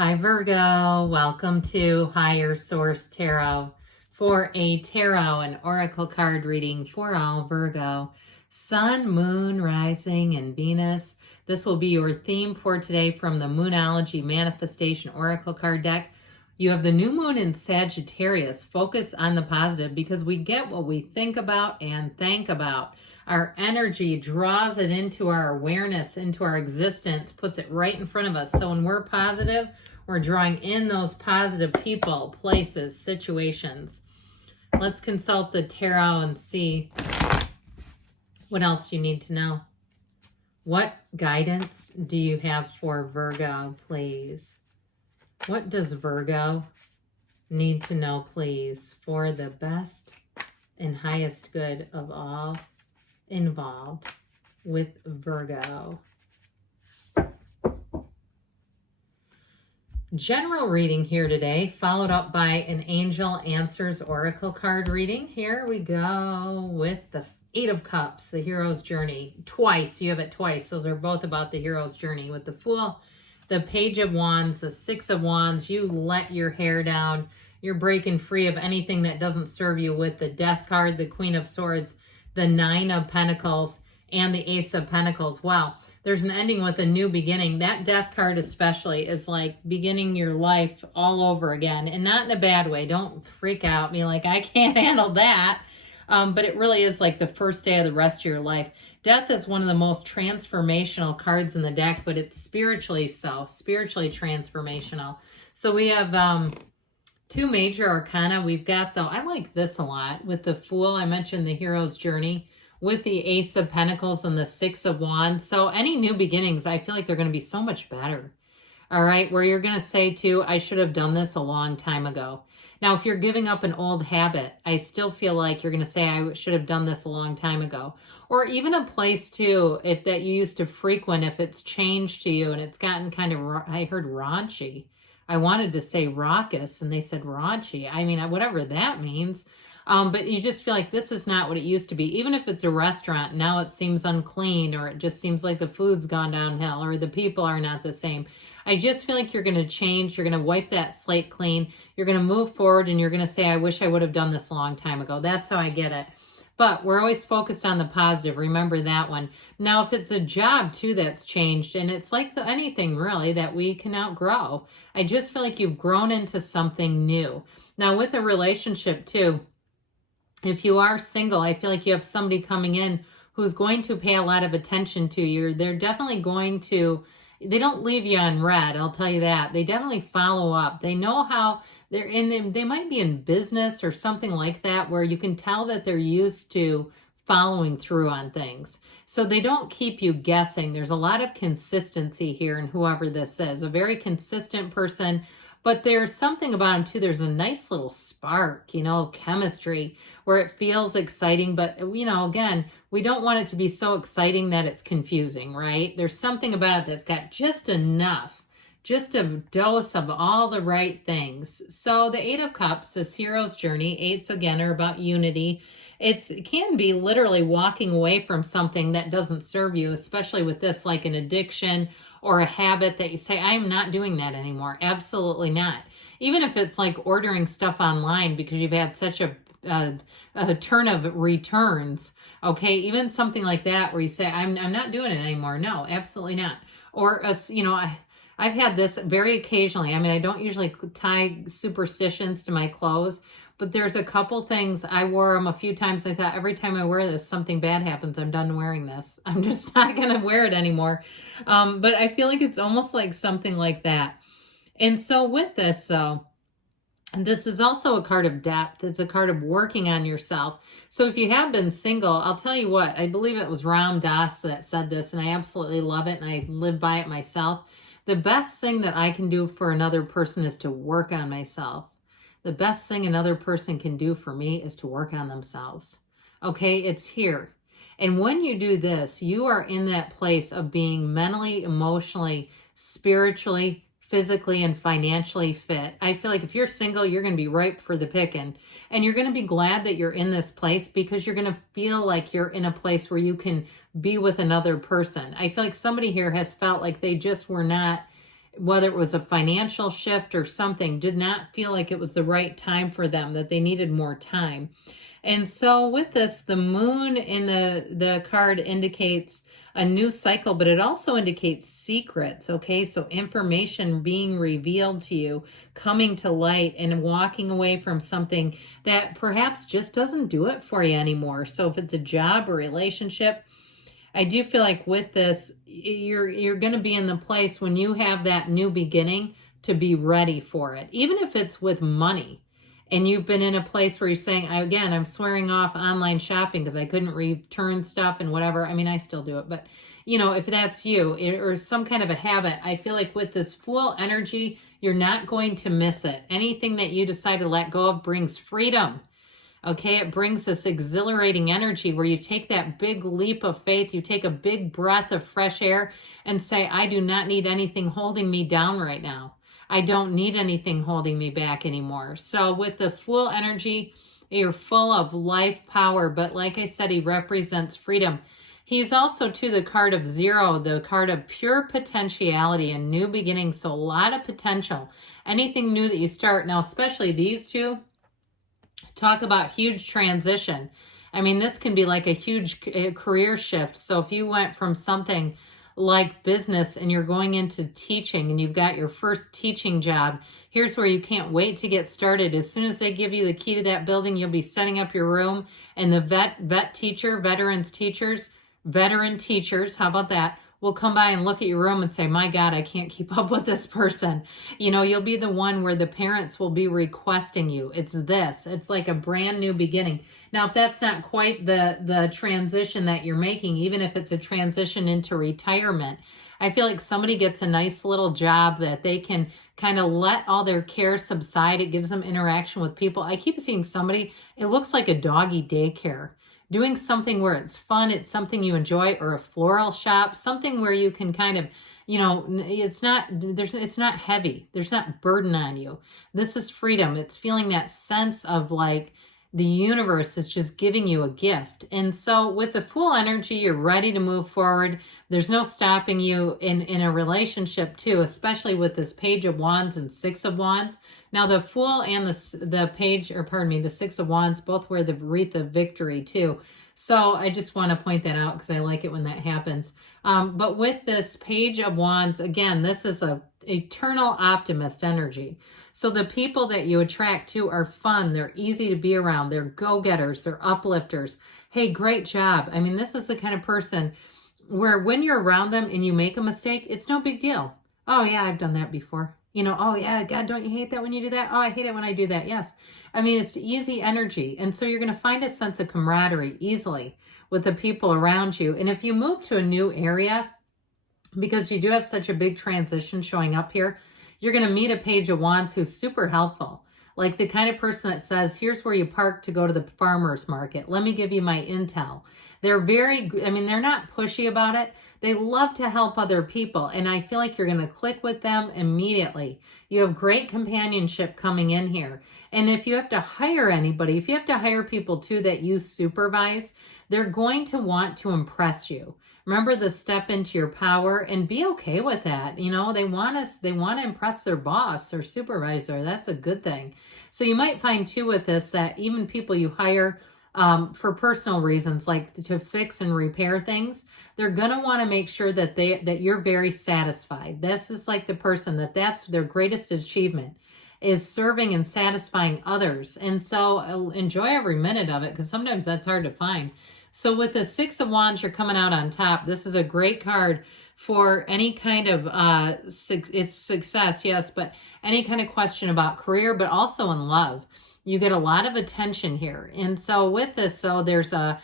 Hi Virgo, welcome to Higher Source Tarot for a tarot and oracle card reading for all Virgo. Sun, Moon, Rising, and Venus. This will be your theme for today from the Moonology Manifestation Oracle card deck. You have the new moon in Sagittarius. Focus on the positive because we get what we think about and think about. Our energy draws it into our awareness, into our existence, puts it right in front of us. So when we're positive, we're drawing in those positive people, places, situations. Let's consult the tarot and see what else you need to know. What guidance do you have for Virgo, please? What does Virgo need to know, please, for the best and highest good of all involved with Virgo? General reading here today, followed up by an Angel Answers Oracle card reading. Here we go with the Eight of Cups, the hero's journey. Twice, you have it twice. Those are both about the hero's journey. With the Fool, the Page of Wands, the Six of Wands, you let your hair down. You're breaking free of anything that doesn't serve you. With the Death card, the Queen of Swords, the Nine of Pentacles, and the Ace of Pentacles. Wow. There's an ending with a new beginning. That Death card especially is like beginning your life all over again, and not in a bad way. Don't freak out, be like, I can't handle that. But it really is like the first day of the rest of your life. Death is one of the most transformational cards in the deck, but it's spiritually transformational. So we have two major arcana. We've got, though, I like this a lot. With the Fool, I mentioned the hero's journey. With the Ace of Pentacles and the Six of Wands. So any new beginnings, I feel like they're going to be so much better. All right, where you're going to say too, I should have done this a long time ago. Now, if you're giving up an old habit, I still feel like you're going to say, I should have done this a long time ago. Or even a place too, if that you used to frequent, if it's changed to you and it's gotten kind of, I heard raunchy. I wanted to say raucous and they said raunchy. I mean, whatever that means. But you just feel like this is not what it used to be. Even if it's a restaurant, now it seems unclean, or it just seems like the food's gone downhill, or the people are not the same. I just feel like you're going to change. You're going to wipe that slate clean. You're going to move forward, and you're going to say, I wish I would have done this a long time ago. That's how I get it. But we're always focused on the positive. Remember that one. Now, if it's a job, too, that's changed, and it's like anything, really, that we can outgrow. I just feel like you've grown into something new. Now, with a relationship, too, if you are single, I feel like you have somebody coming in who's going to pay a lot of attention to you. They're definitely going to, they don't leave you on red, I'll tell you that. They definitely follow up. They know how they're in, they might be in business or something like that, where you can tell that they're used to following through on things. So they don't keep you guessing. There's a lot of consistency here in whoever this is. A very consistent person. But there's something about them too. There's a nice little spark, chemistry, where it feels exciting. But, again, we don't want it to be so exciting that it's confusing, right? There's something about it that's got just enough, just a dose of all the right things. So the Eight of Cups, this hero's journey, eights again are about unity. It can be literally walking away from something that doesn't serve you, especially with this, like an addiction or a habit that you say, I'm not doing that anymore. Absolutely not. Even if it's like ordering stuff online because you've had such a turn of returns, okay? Even something like that where you say, I'm not doing it anymore. No, absolutely not. Or, I've had this very occasionally. I mean, I don't usually tie superstitions to my clothes, but there's a couple things. I wore them a few times. I thought, every time I wear this, something bad happens. I'm done wearing this. I'm just not going to wear it anymore. But I feel like it's almost like something like that. And so with this, this is also a card of depth. It's a card of working on yourself. So if you have been single, I'll tell you what, I believe it was Ram Dass that said this, and I absolutely love it, and I live by it myself. The best thing that I can do for another person is to work on myself. The best thing another person can do for me is to work on themselves. Okay, it's here. And when you do this, you are in that place of being mentally, emotionally, spiritually, physically, and financially fit. I feel like if you're single, you're going to be ripe for the picking. And you're going to be glad that you're in this place because you're going to feel like you're in a place where you can be with another person. I feel like somebody here has felt like they just were not whether it was a financial shift or something, did not feel like it was the right time for them, that they needed more time. And so with this, the moon in the card indicates a new cycle, but it also indicates secrets, okay? So information being revealed to you, coming to light, and walking away from something that perhaps just doesn't do it for you anymore. So if it's a job or relationship, I do feel like with this, you're going to be in the place when you have that new beginning to be ready for it. Even if it's with money and you've been in a place where you're saying, again, I'm swearing off online shopping because I couldn't return stuff and whatever. I mean, I still do it, but if that's you or some kind of a habit, I feel like with this Fool energy, you're not going to miss it. Anything that you decide to let go of brings freedom. Okay, it brings this exhilarating energy where you take that big leap of faith, you take a big breath of fresh air and say, I do not need anything holding me down right now. I don't need anything holding me back anymore. So with the Fool energy, you're full of life power, but like I said, he represents freedom. He's also, too, the card of 0, the card of pure potentiality and new beginnings, so a lot of potential. Anything new that you start, now especially these two, talk about huge transition. I mean, this can be like a huge career shift. So if you went from something like business and you're going into teaching and you've got your first teaching job, here's where you can't wait to get started. As soon as they give you the key to that building, you'll be setting up your room, and the veteran teachers, how about that, will come by and look at your room and say, my God, I can't keep up with this person. You'll be the one where the parents will be requesting you. It's like a brand new beginning. Now, if that's not quite the transition that you're making, even if it's a transition into retirement, I feel like somebody gets a nice little job that they can kind of let all their care subside. It gives them interaction with people. I keep seeing somebody, it looks like a doggy daycare. Doing something where it's fun, it's something you enjoy, or a floral shop, something where you can kind of, it's not heavy. There's not burden on you. This is freedom. It's feeling that sense of like the universe is just giving you a gift. And so with the Fool energy, you're ready to move forward. There's no stopping you in a relationship too, especially with this Page of Wands and Six of Wands. Now the Fool and the Six of Wands both wear the wreath of victory too. So I just want to point that out because I like it when that happens. But with this Page of Wands, again, this is a eternal optimist energy. So the people that you attract to are fun. They're easy to be around. They're go-getters. They're uplifters. Hey, great job. I mean, this is the kind of person where when you're around them and you make a mistake, it's no big deal. Oh yeah, I've done that before. Oh yeah, God, don't you hate that when you do that? Oh, I hate it when I do that. Yes. I mean, it's easy energy. And so you're going to find a sense of camaraderie easily with the people around you. And if you move to a new area, because you do have such a big transition showing up here, you're going to meet a Page of Wands who's super helpful. Like the kind of person that says, here's where you park to go to the farmer's market. Let me give you my intel. They're they're not pushy about it. They love to help other people. And I feel like you're going to click with them immediately. You have great companionship coming in here. And if you have to hire anybody, if you have to hire people too that you supervise, they're going to want to impress you. Remember the step into your power and be okay with that. They want to impress their boss, their supervisor. That's a good thing. So you might find too with this that even people you hire for personal reasons, like to fix and repair things, they're going to want to make sure that you're very satisfied. This is like the person that's their greatest achievement, is serving and satisfying others. And so enjoy every minute of it, because sometimes that's hard to find. So with the Six of Wands, you're coming out on top. This is a great card for any kind of, it's success, yes, but any kind of question about career, but also in love. You get a lot of attention here. And so with this, there's a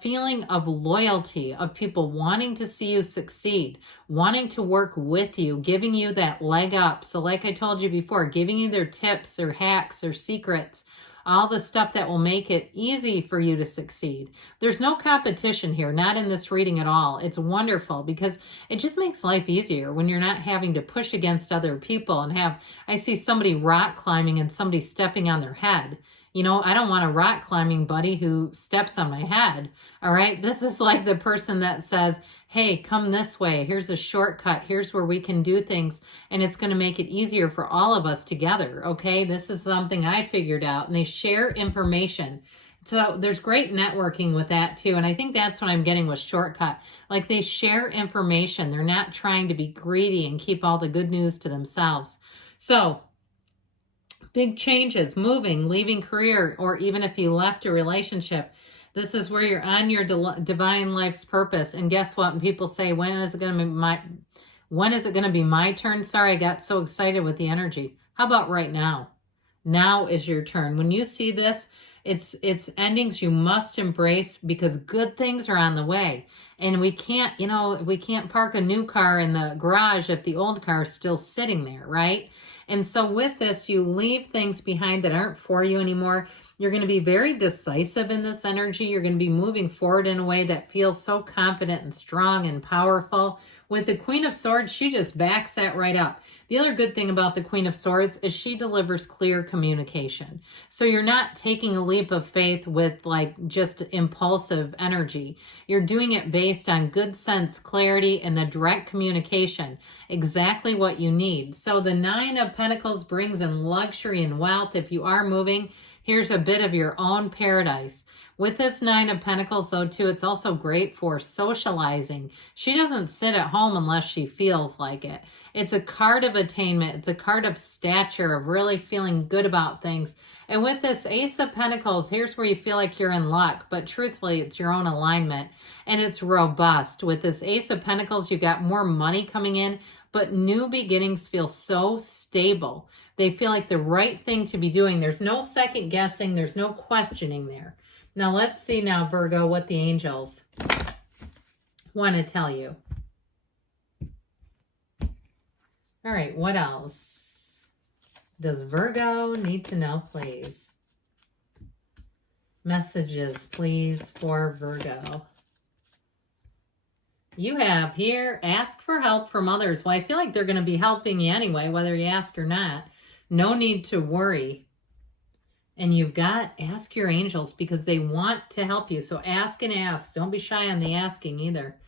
feeling of loyalty, of people wanting to see you succeed, wanting to work with you, giving you that leg up. So like I told you before, giving you their tips, their hacks, their secrets, all the stuff that will make it easy for you to succeed. There's no competition here, not in this reading at all. It's wonderful because it just makes life easier when you're not having to push against other people and I see somebody rock climbing and somebody stepping on their head. I don't want a rock climbing buddy who steps on my head. All right. This is like the person that says, hey, come this way. Here's a shortcut. Here's where we can do things. And it's going to make it easier for all of us together. Okay. This is something I figured out. And they share information. So there's great networking with that too. And I think that's what I'm getting with shortcut. Like they share information. They're not trying to be greedy and keep all the good news to themselves. So big changes, moving, leaving career, or even if you left a relationship, this is where you're on your divine life's purpose. And guess what? When people say, when is it going to be my turn? Sorry, I got so excited with the energy. How about right now? Now is your turn. When you see this, it's endings you must embrace because good things are on the way. And we can't park a new car in the garage if the old car is still sitting there, right? And so with this, you leave things behind that aren't for you anymore. You're going to be very decisive in this energy. You're going to be moving forward in a way that feels so confident and strong and powerful. With the Queen of Swords, she just backs that right up. The other good thing about the Queen of Swords is she delivers clear communication. So you're not taking a leap of faith with like just impulsive energy. You're doing it based on good sense, clarity, and the direct communication. Exactly what you need. So the Nine of Pentacles brings in luxury and wealth. If you are moving, here's a bit of your own paradise. With this Nine of Pentacles, though, too, it's also great for socializing. She doesn't sit at home unless she feels like it. It's a card of attainment. It's a card of stature, of really feeling good about things. And with this Ace of Pentacles, here's where you feel like you're in luck. But truthfully, it's your own alignment. And it's robust. With this Ace of Pentacles, you've got more money coming in. But new beginnings feel so stable. They feel like the right thing to be doing. There's no second guessing. There's no questioning there. Now, let's see now, Virgo, what the angels want to tell you. All right, what else does Virgo need to know, please? Messages, please, for Virgo. You have here, ask for help from others. Well, I feel like they're going to be helping you anyway, whether you ask or not. No need to worry. And you've got, ask your angels because they want to help you. So ask and ask. Don't be shy on the asking either.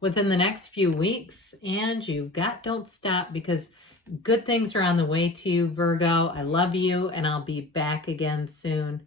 Within the next few weeks. And you've got, don't stop because good things are on the way to you, Virgo. I love you and I'll be back again soon.